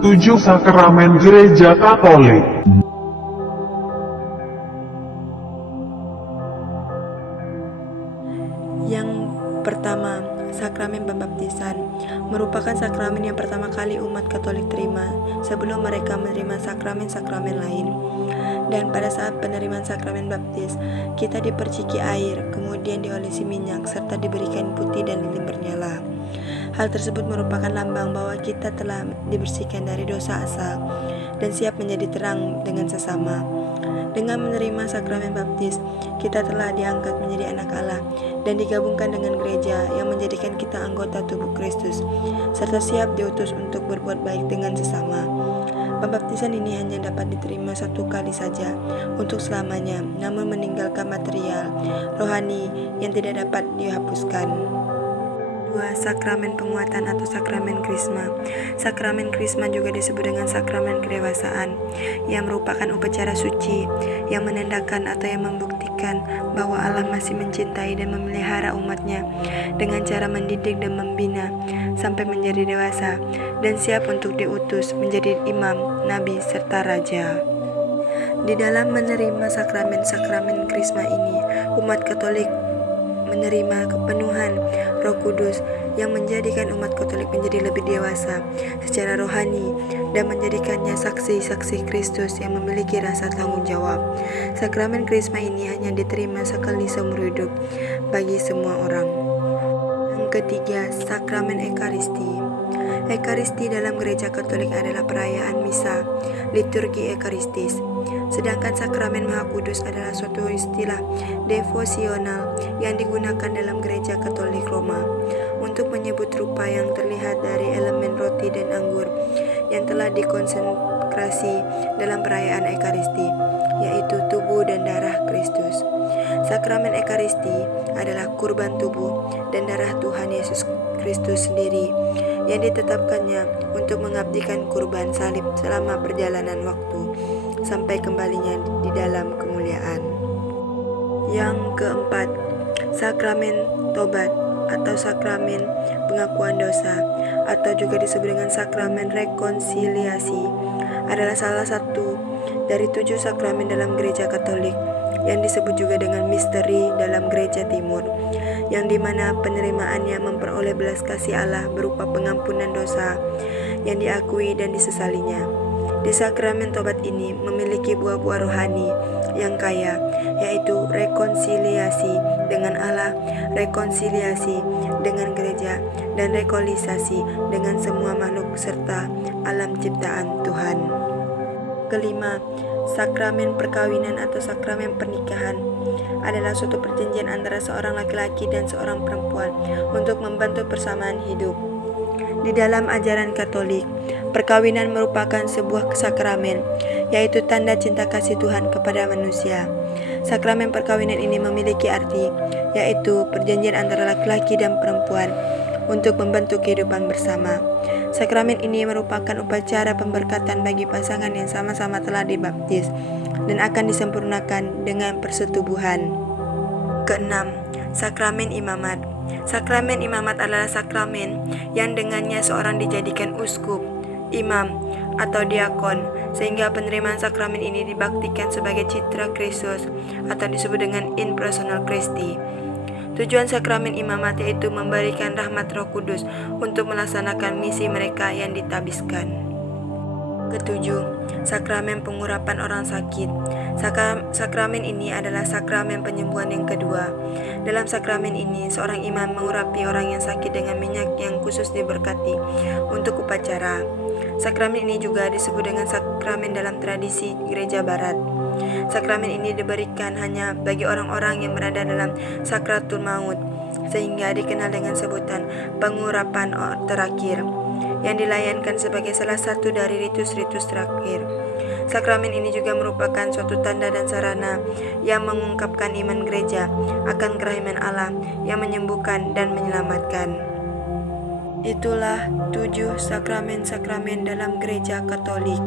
7 Sakramen Gereja Katolik. Yang pertama, sakramen pembaptisan merupakan sakramen yang pertama kali umat Katolik terima sebelum mereka menerima sakramen-sakramen lain. Dan pada saat penerimaan sakramen baptis, kita diperciki air, kemudian diolesi minyak, serta diberikan putih dan lilin bernyala. Hal tersebut merupakan lambang bahwa kita telah dibersihkan dari dosa asal dan siap menjadi terang dengan sesama. Dengan menerima sakramen baptis, kita telah diangkat menjadi anak Allah dan digabungkan dengan gereja yang menjadikan kita anggota tubuh Kristus, serta siap diutus untuk berbuat baik dengan sesama. Pembaptisan ini hanya dapat diterima satu kali saja untuk selamanya, namun meninggalkan material, rohani yang tidak dapat dihapuskan. 2. Sakramen penguatan atau sakramen krisma. Sakramen krisma juga disebut dengan sakramen kedewasaan, yang merupakan upacara suci yang menandakan atau yang membuktikan bahwa Allah masih mencintai dan memelihara umatnya dengan cara mendidik dan membina sampai menjadi dewasa dan siap untuk diutus menjadi imam, nabi, serta raja. Di dalam menerima sakramen-sakramen krisma ini, umat Katolik menerima kepenuhan Roh Kudus yang menjadikan umat Katolik menjadi lebih dewasa secara rohani dan menjadikannya saksi-saksi Kristus yang memiliki rasa tanggung jawab. Sakramen krisma ini hanya diterima sekali seumur hidup bagi semua orang. Yang ketiga, sakramen Ekaristi. Ekaristi dalam gereja Katolik adalah perayaan misa, liturgi Ekaristis. Sedangkan sakramen Maha Kudus adalah suatu istilah devosional yang digunakan dalam gereja Katolik Roma untuk menyebut rupa yang terlihat dari elemen roti dan anggur yang telah dikonsentrasi dalam perayaan Ekaristi, yaitu tubuh dan darah Kristus. Sakramen Ekaristi adalah kurban tubuh dan darah Tuhan Yesus Kristus sendiri yang ditetapkannya untuk mengabdikan kurban salib selama perjalanan waktu sampai kembalinya di dalam kemuliaan. Yang keempat, sakramen tobat atau sakramen pengakuan dosa atau juga disebut dengan sakramen rekonsiliasi adalah salah satu dari 7 sakramen dalam gereja Katolik yang disebut juga dengan misteri dalam gereja Timur, yang dimana penerimaannya memperoleh belas kasih Allah berupa pengampunan dosa yang diakui dan disesalinya. Di sakramen tobat ini memiliki buah-buah rohani yang kaya, yaitu rekonsiliasi dengan Allah, rekonsiliasi dengan gereja, dan rekonsiliasi dengan semua makhluk serta alam ciptaan Tuhan. Kelima, sakramen perkawinan atau sakramen pernikahan adalah suatu perjanjian antara seorang laki-laki dan seorang perempuan untuk membantu persamaan hidup. Di dalam ajaran Katolik, perkawinan merupakan sebuah sakramen, yaitu tanda cinta kasih Tuhan kepada manusia. Sakramen perkawinan ini memiliki arti, yaitu perjanjian antara laki-laki dan perempuan untuk membentuk kehidupan bersama. Sakramen ini merupakan upacara pemberkatan bagi pasangan yang sama-sama telah dibaptis dan akan disempurnakan dengan persetubuhan. Keenam, sakramen imamat. Sakramen imamat adalah sakramen yang dengannya seorang dijadikan uskup, imam, atau diakon, sehingga penerimaan sakramen ini dibaktikan sebagai citra Kristus atau disebut dengan in personam Christi. Tujuan sakramen imamat yaitu memberikan rahmat Roh Kudus untuk melaksanakan misi mereka yang ditabiskan. Ketujuh, sakramen pengurapan orang sakit. Sakramen ini adalah sakramen penyembuhan yang kedua. Dalam sakramen ini, seorang imam mengurapi orang yang sakit dengan minyak yang khusus diberkati untuk upacara. Sakramen ini juga disebut dengan sakramen dalam tradisi gereja barat. Sakramen ini diberikan hanya bagi orang-orang yang berada dalam sakratul maut, sehingga dikenal dengan sebutan pengurapan terakhir, yang dilayankan sebagai salah satu dari ritus-ritus terakhir. Sakramen ini juga merupakan suatu tanda dan sarana yang mengungkapkan iman gereja akan kerahiman Allah yang menyembuhkan dan menyelamatkan. Itulah 7 sakramen-sakramen dalam gereja Katolik.